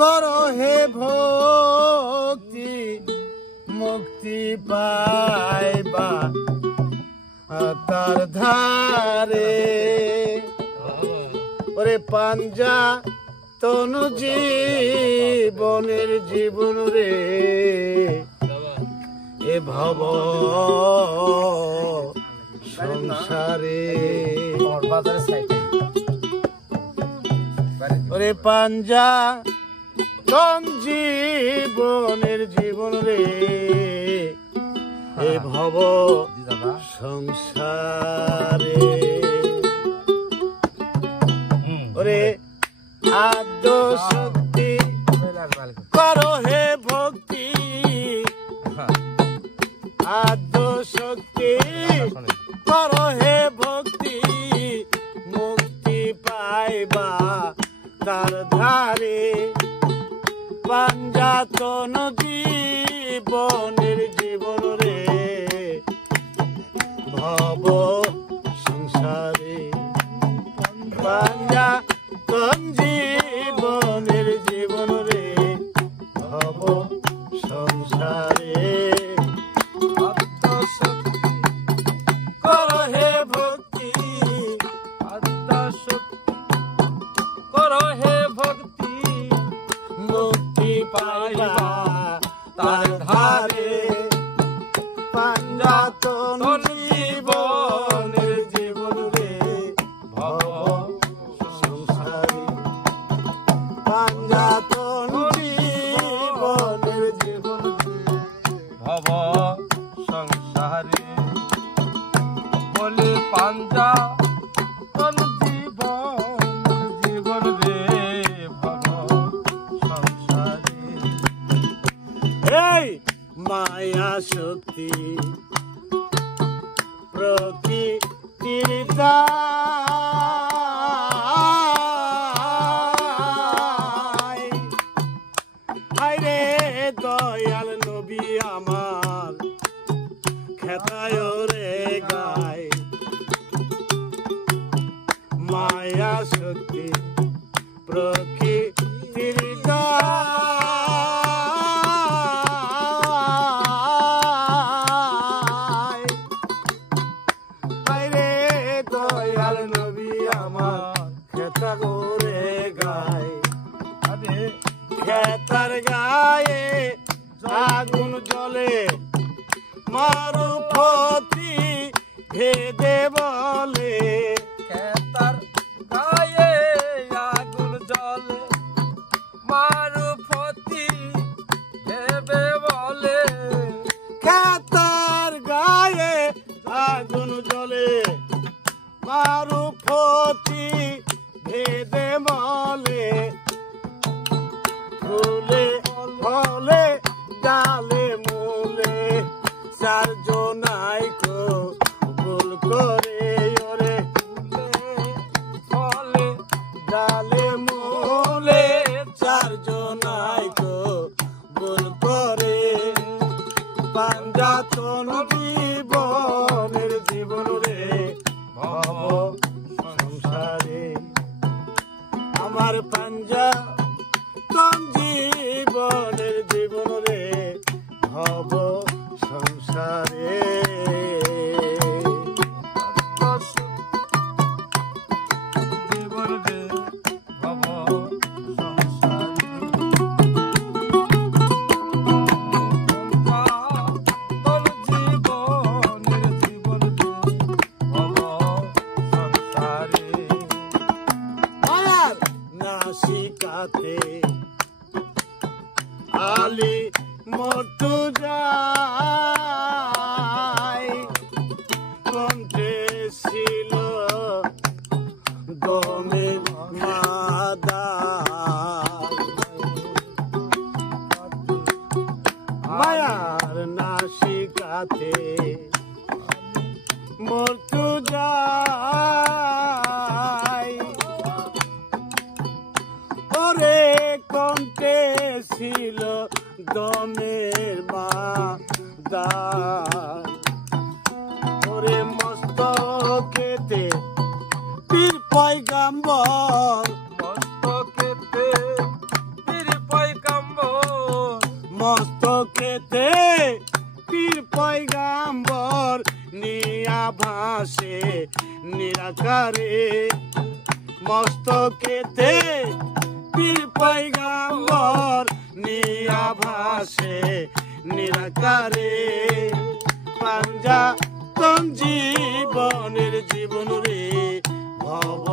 করো হে ভক্তি মুক্তি পাইবা তার ধারে। ওরে পাঞ্জা তনু জীবনের জীবন রে এ ভব সংসারে। ওরে পাঞ্জা তন জীবনের জীবন রে এ ভব সংসারে। ওরে আদ্য শক্তি করো হে ভক্তি আদ্য শক্তি করো হে ভক্তি মুক্তি পাইবা তার ধারে। পাঞ্জাতন জীবনের জীবন রে ভব সংসারে। পাঞ্জাতন জীবনের জীবন রে ভব সংসারে। করো হে ভক্তি করো হে ভক্তি মুক্তি পাইবা তার ধারে। পাঞ্জাতন জীবনের জীবন রে ভব সংসারে। পাঞ্জাতন জীবনের জীবন ভব সংসারে। বলে পাঞ্জা তন জীবন রে ভব সংসারে। এই মায়া শক্তি প্রকৃতির দায়। আরে দয়াল নবী আমার খেতায় রে গায়। মায়া শক্তি প্রকৃতির দায়। আরে দয়াল নবী আমার খেতা করে গায়। আরে খেতার গায়ে আগুন জ্বলে মারুফতি ভেদে বলে। খেতার গায়ে আগুন জ্বলে মারুফতি ভেবে বলে। খেতার গায়ে আগুন জ্বলে মারুফতি ভেদে বলে। ফুলে ফলে ডালে মূলে চারজনাই কবুল করে। ওরে ফলে ডালে মূলে চারজনাই কবুল করে। পাঞ্জাতন জীবনের জীবন রে ভব সংসারে। আমার পাঞ্জাতন জীবনের জীবন রে ভব সংসারে। জীবন রে ভব সংসারে। তন জীবনের জীবন রে ভব সংসারে। আর নাসিকাতে আলী মর্তুজায় কণ্ঠে ছিল দমের মাদার। মায়ার নাসিকাতে মর্তুজায়। ওরে কণ্ঠে ছিল দমের মাদার। ওরে মস্তকেতে পীর পয়গাম্বর মস্তকেতে পয়গাম্বর নিয়া ভাসে নিরাকারে মস্তকেতে পীর পয়গাম্বর নিয়া ভাসে নিরাকারে পাঞ্জা তঞ্জীবনের জীবন রে ভব